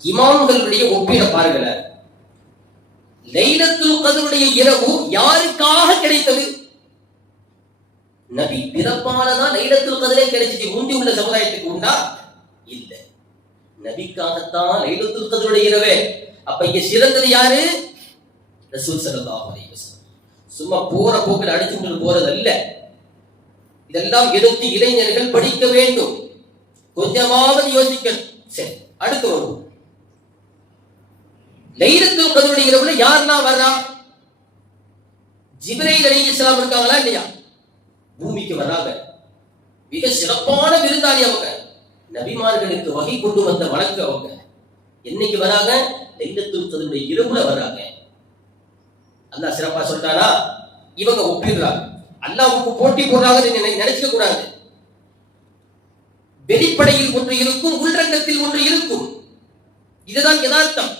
இமாம்களுடைய ஒப்பீட பாருங்கள. லைலத்துல் கத்ருடைய இரவு யாருக்காக கிடைத்தது? நபி பிறப்பாலதான் லைலத்துல் கத்ரே கிடைச்சிச்சு. முந்தி உள்ள சமுதாயத்துக்கு உண்டா? இல்ல. நபிக்காகத்தான் லைலத்துல் கத்ருடைய இரவே. அப்ப இங்க சிறந்தது யாரு? ரசூல் ஸல்லல்லாஹு அலைஹி வஸல்லம். சும்மா போற போக்கில் அடிச்சுட்டு போறது அல்ல. இதெல்லாம் எடுத்து இளைஞர்கள் படிக்க வேண்டும். கொஞ்சமாவது யோசிக்கணும். சரி, அடுத்து வருவோம். லைலத்துல் கத்ருடைய இரவுல யாரெல்லாம் வர்றா? ஜிப்ரீல் அலைஹிஸ்ஸலாம் இருக்காங்களா இல்லையா? பூமிக்கு வராங்க. மிக சிறப்பான விருந்தாளி அவங்க. நபிமார்களுக்கு வகை கொண்டு வந்த வழக்கு அவங்க. என்னைக்கு வராங்க? லைலத்துல் கத்ருடைய இரவுல வராங்க. அல்லாஹ் சிறப்பா சொல்றானா? இவங்க ஒப்பிடுறாங்க. அல்லாஹ்வுக்கு போட்டி போடுறாங்க நினைச்சுக்க கூடாது. வெளிப்படையில் ஒன்று இருக்கும், உள்ரங்கத்தில் ஒன்று இருக்கும். இதுதான் யதார்த்தம்.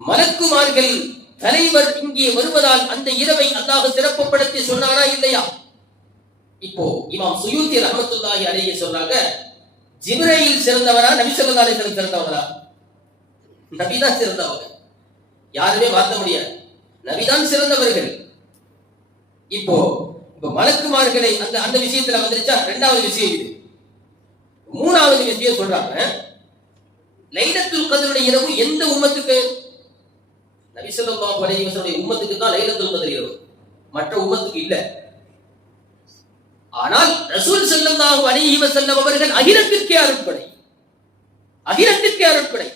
மலக்குமார்கள் தலைவர் இங்கே வருவதால் அந்த இரவை அல்லாஹ் சிறப்புப்படுத்தி சொன்னாரா இல்லையா? இப்போ இமாம் சுயூத்தி ரஹ்மத்துல்லாஹி அலைஹி சொல்றாங்க, ஜிப்ரீல் சிறந்தவரா நபி ஸல்லல்லாஹு அலைஹி வஸல்லம் சிறந்தவரா? நபிதான் சிறந்தவங்க. யாருமே மாற்ற முடியாது. நபிதான் சிறந்தவர்கள். இப்போ மலக்குமார்களை அந்த அந்த விஷயத்துல வந்துருச்சா? இரண்டாவது விஷயம் இது. மூணாவது விஷயம் சொல்றாங்க, லைலத்துல் கத்ருடைய இரவு எந்த உம்மத்துக்கு? நபி ஸல்லல்லாஹு அலைஹி வஸல்லம் உம்மத்துக்கு தான் லைலத்துல் கத்ர் இரவு, மற்ற உம்மத்துக்கு இல்ல. ஆனால் ரசூல் ஸல்லல்லாஹு அலைஹி வஸல்லம் அவர்கள் அகிலத்திற்கே அருட்படை. அகிலத்திற்கே அருட்படை.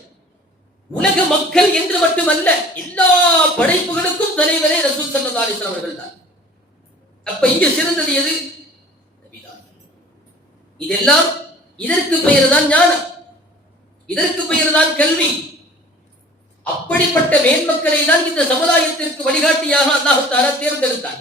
உலக மக்கள் என்று மட்டுமல்ல, எல்லா படைப்புகளுக்கும் தலைவரே ரசூல் ஸல்லல்லாஹு அலைஹி வஸல்லம் அவர்கள் தான். அப்ப இங்க சிறந்தது எது? நபிதான். இதெல்லாம் இதற்கு பெயர் தான் ஞானம், இதற்கு பெயர் தான் கல்வி. அப்படிப்பட்ட மேன்மக்களை தான் இந்த சமுதாயத்திற்கு வழிகாட்டியாக அல்லாஹ் தஆலா தேர்ந்தெடுத்தார்.